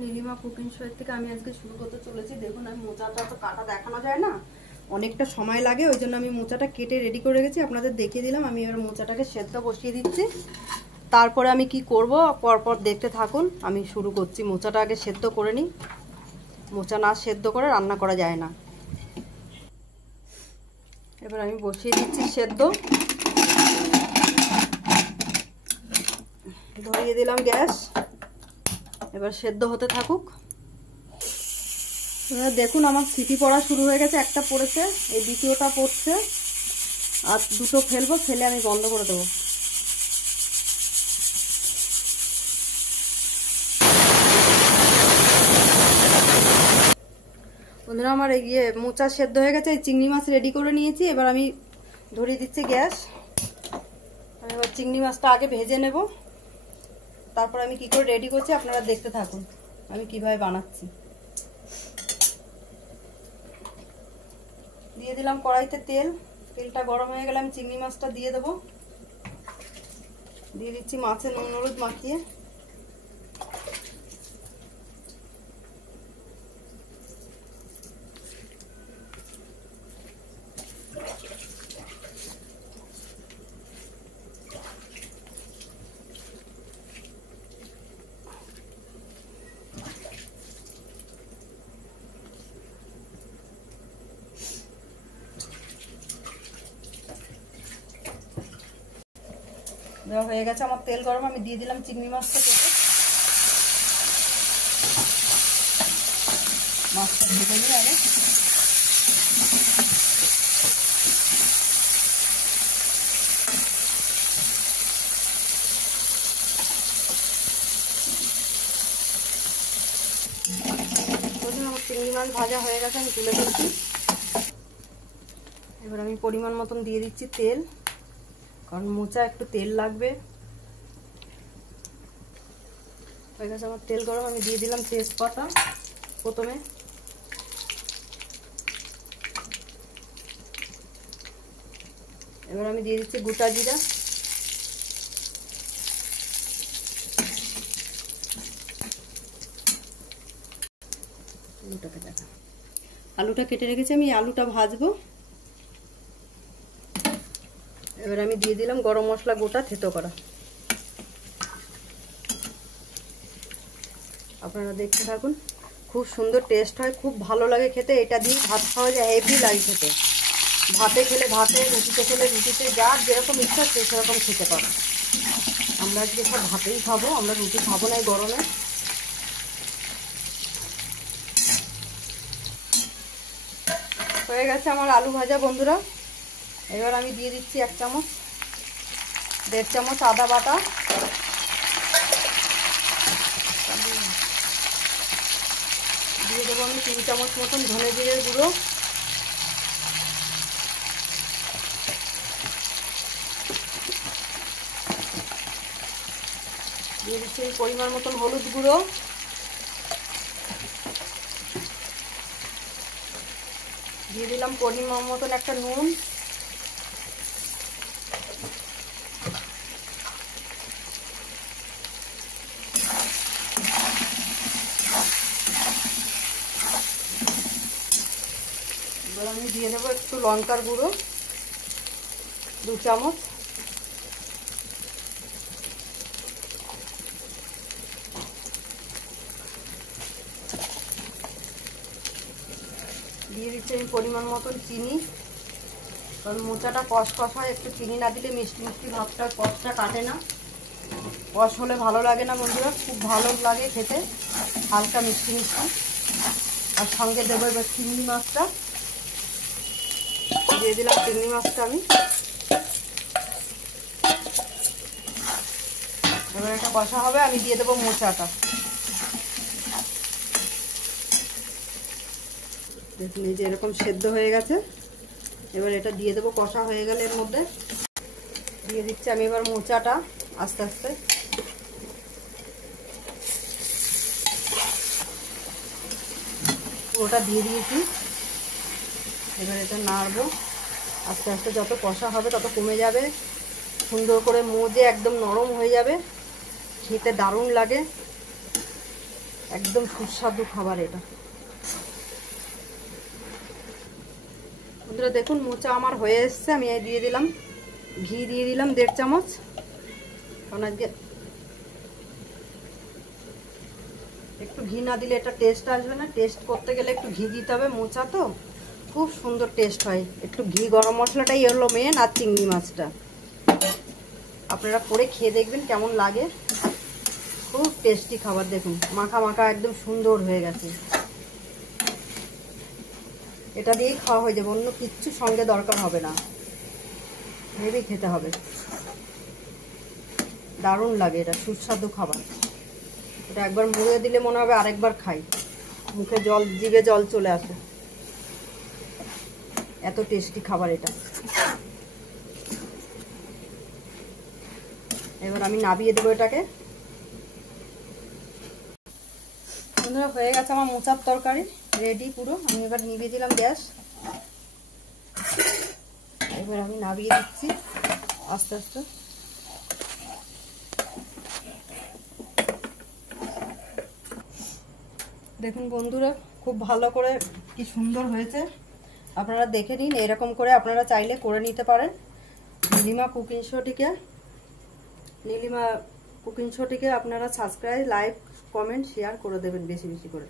Nilima cooking শোয়ের থেকে আমি আজকে শুরু করতে চলেছি। দেখুন আমি মোচাটা তো কাটা দেখানো যায় না, অনেকটা সময় লাগে, ওই জন্য আমি মোচাটা কেটে রেডি করে রেখেছি, আপনাদের দেখিয়ে দিলাম। আমি এবার মোচাটাকে সেদ্ধ বসিয়ে দিচ্ছি, তারপরে আমি কি করব পরপর দেখতে থাকুন। আমি শুরু করছি। মোচাটা আগে সেদ্ধ করে নিই, মোচা না সেদ্ধ করে রান্না করা যায় না। এবার আমি বসিয়ে দিচ্ছি সেদ্ধ, ধরিয়ে দিলাম গ্যাস। এবার সেদ্ধ হতে থাকুক। দেখুন আমার সিটি পড়া শুরু হয়ে গেছে, একটা পড়েছে, এই দ্বিতীয়টা পড়ছে, আর দুটো ফেলবো, ফেলে আমি বন্ধ করে দেবো। বন্ধুরা আমার মোচা সেদ্ধ হয়ে গেছে, এই চিংড়ি মাছ রেডি করে নিয়েছি। এবার আমি ধরিয়ে দিচ্ছি গ্যাস। এবার চিংড়ি মাছটা আগে ভেজে নেব, তারপর আমি কি করে রেডি করছি আপনারা দেখতে থাকুন আমি কিভাবে বানাচ্ছি। দিয়ে দিলাম কড়াইতে তেল, তেলটা গরম হয়ে গেলে আমি চিংড়ি মাছটা দিয়ে দেবো। দিয়ে দিচ্ছি মাছে নুন হলুদ মাখিয়ে। দেওয়া হয়ে গেছে আমার তেল গরম, আমি দিয়ে দিলাম চিংড়ি মাছটা কেটে। মাছটা ভেজে নিই আগে। আমার চিংড়ি মাছ ভাজা হয়ে গেছে, আমি তুলে ফেলছি। এবার আমি পরিমাণ মতন দিয়ে দিচ্ছি তেল, কারণ মোচা একটু তেল লাগবে। হয়ে গেছে আমার তেল গরম, আমি দিয়ে দিলাম তেজপাতা প্রথমে। এবার আমি দিয়ে দিচ্ছি গোটা জিরা। আলুটা কেটে রেখেছি, আমি আলুটা ভাজবো। এবার আমি দিয়ে দিলাম গরম মশলা গোটা থেতো করা। আপনারা দেখতে থাকুন, খুব সুন্দর টেস্ট হয়, খুব ভালো লাগে খেতে। এটা দিয়ে ভাত খাওয়া যায়, হেভি লাগে খেতে। ভাতে খেলে ভাতে, রুটিতে খেলে রুটিতে, যার যেরকম ইচ্ছা সে সেরকম খেতে পারে। আমরা আজকে সব ভাতেই খাবো, আমরা রুটি খাবো না এই গরমে। হয়ে গেছে আমার আলু ভাজা বন্ধুরা। এবার আমি দিয়ে দিচ্ছি 1 চামচ 1.5 চামচ আদা বাটা, দিয়ে দেবো আমি 3 চামচ মতন ধনে জিরের গুঁড়ো, দিয়ে দিচ্ছি পরিমাণ মতন হলুদ গুঁড়ো, দিয়ে দিলাম পরিমাণ মতন একটা নুন, এবার আমি দিয়ে দেবো একটু লঙ্কার গুঁড়ো 2 চামচ, দিয়ে দিচ্ছি আমি পরিমাণ মতন চিনি, কারণ মোচাটা কষ কষ হয়, একটু চিনি না দিলে মিষ্টি মিষ্টি ভাবটা কষটা কাটে না, কষ হলে ভালো লাগে না বন্ধুরা, খুব ভালো লাগে খেতে হালকা মিষ্টি মিষ্টি। আর সঙ্গে দেবো এবার চিংড়ি মাছটা, দিয়ে দিলাম চিংড়ি মাছটা আমি। এবার এটা কষা হবে, আমি দিয়ে দেবো মোচাটা। দেখুন এই যে এরকম সেদ্ধ হয়ে গেছে। এবার এটা দিয়ে দেবো, কষা হয়ে গেলে এর মধ্যে দিয়ে দিচ্ছি আমি এবার মোচাটা আস্তে আস্তে। পুরোটা দিয়ে দিয়েছি। এবার এটা নাড়বো আস্তে আস্তে, যত কষা হবে তত কমে যাবে, সুন্দর করে মজে একদম নরম হয়ে যাবে, খেতে দারুণ লাগে। একদম সুস্বাদু খাবার এটা। বন্ধুরা দেখুন মোচা আমার হয়ে এসছে, আমি দিয়ে দিলাম ঘি, দিয়ে দিলাম 1.5 চামচ। কারণ আজকে একটু ঘি না দিলে এটা টেস্ট আসবে না, টেস্ট করতে গেলে একটু ঘি দিতে হবে, মোচা তো খুব সুন্দর টেস্ট হয়। একটু ঘি, গরম মশলাটাই হলো মেন, আর চিংড়ি মাছটা। আপনারা করে খেয়ে দেখবেন কেমন লাগে, খুব টেস্টি খাবার। দেখুন মাখা মাখা একদম সুন্দর হয়ে গেছে। এটা দিয়েই খাওয়া হয়ে যাবে, অন্য কিচ্ছু সঙ্গে দরকার হবে না, ভেবেই খেতে হবে। দারুণ লাগে, এটা সুস্বাদু খাবার। এটা একবার মুড়ে দিলে মনে হবে আরেকবার খাই, মুখে জল, জিভে জল চলে আসে, এত টেস্টি খাবার এটা। এবার আমি নাবিয়ে দেবো এটাকে। বন্ধুরা হয়ে গেছে আমার মোচার তরকারি, রেডি পুরো। আমি এবার নিভিয়ে দিলাম গ্যাস। এবার আমি নাবিয়ে দিচ্ছি আস্তে আস্তে। দেখুন বন্ধুরা খুব ভালো করে কি সুন্দর হয়েছে, আপনারা দেখে নিন। এরকম করে আপনারা চাইলে করে নিতে পারেন। নীলিমা কুকিং শোটিকে আপনারা সাবস্ক্রাইব, লাইক, কমেন্ট, শেয়ার করে দেবেন বেশি বেশি করে।